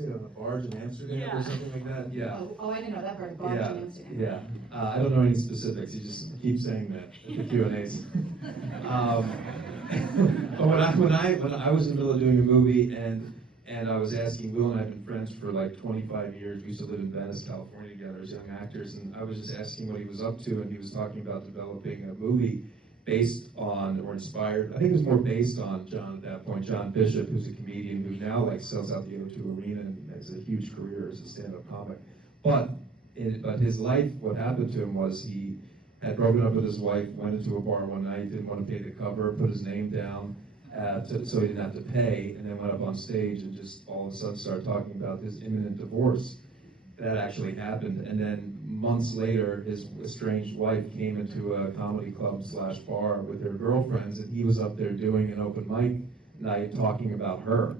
say, on a barge in Amsterdam Yeah. or something like that? Yeah. Oh, I didn't know that part, barge Yeah, in Amsterdam. yeah. I don't know any specifics. You just keep saying that at the Q&As. But when I was in the middle of doing a movie and I was asking, Will and I have been friends for like 25 years. We used to live in Venice, California together as young actors, and I was just asking what he was up to, and he was talking about developing a movie based on or inspired. I think it was more based on John at that point, John Bishop, who's a comedian who now like sells out the O2 Arena and has a huge career as a stand-up comic. But his life, what happened to him was he had broken up with his wife, went into a bar one night, didn't want to pay the cover, put his name down so he didn't have to pay, and then went up on stage and just all of a sudden started talking about his imminent divorce. That actually happened, and then months later, his estranged wife came into a comedy club / bar with her girlfriends, and he was up there doing an open mic night talking about her.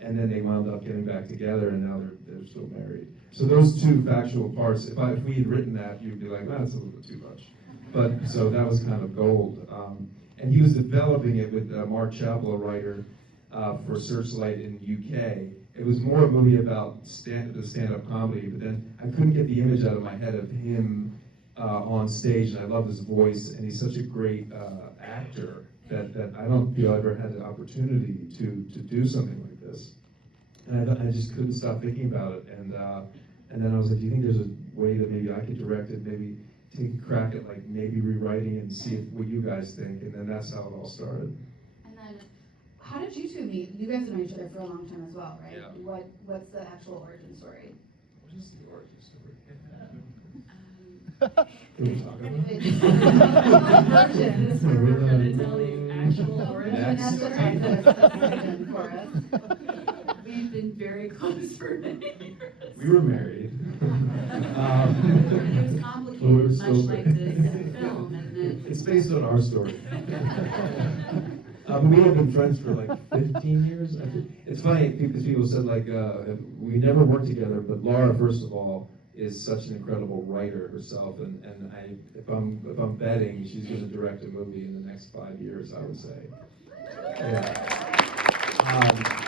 And then they wound up getting back together, and now they're still married. So those two factual parts, if we had written that, you'd be like, that's a little bit too much. But so that was kind of gold. And he was developing it with Mark Chappell, a writer for Searchlight in the UK. It was more a movie about stand-up comedy, but then I couldn't get the image out of my head of him on stage, and I love his voice, and he's such a great actor that I don't feel I ever had the opportunity to do something like this. And I just couldn't stop thinking about it, and then I was like, do you think there's a way that maybe I could direct it, maybe take a crack at like maybe rewriting it and see what you guys think, and then that's how it all started. And then, how did you two meet? You guys have known each other for a long time as well, right? Yeah. What's the actual origin story? What is the origin story? Um, Can we talk about it? Version. Is where we're gonna tell the actual So, origin Bridget has to story. tell the origin for us. We've been very close for many years. We were married. And it was complicated, Well, we were much still like married. this film, and then. It's based on our story. We have been friends for like 15 years. I think. It's funny because people said like we never worked together, but Laura, first of all, is such an incredible writer herself, and if I'm betting, she's going to direct a movie in the next 5 years, I would say. Yeah.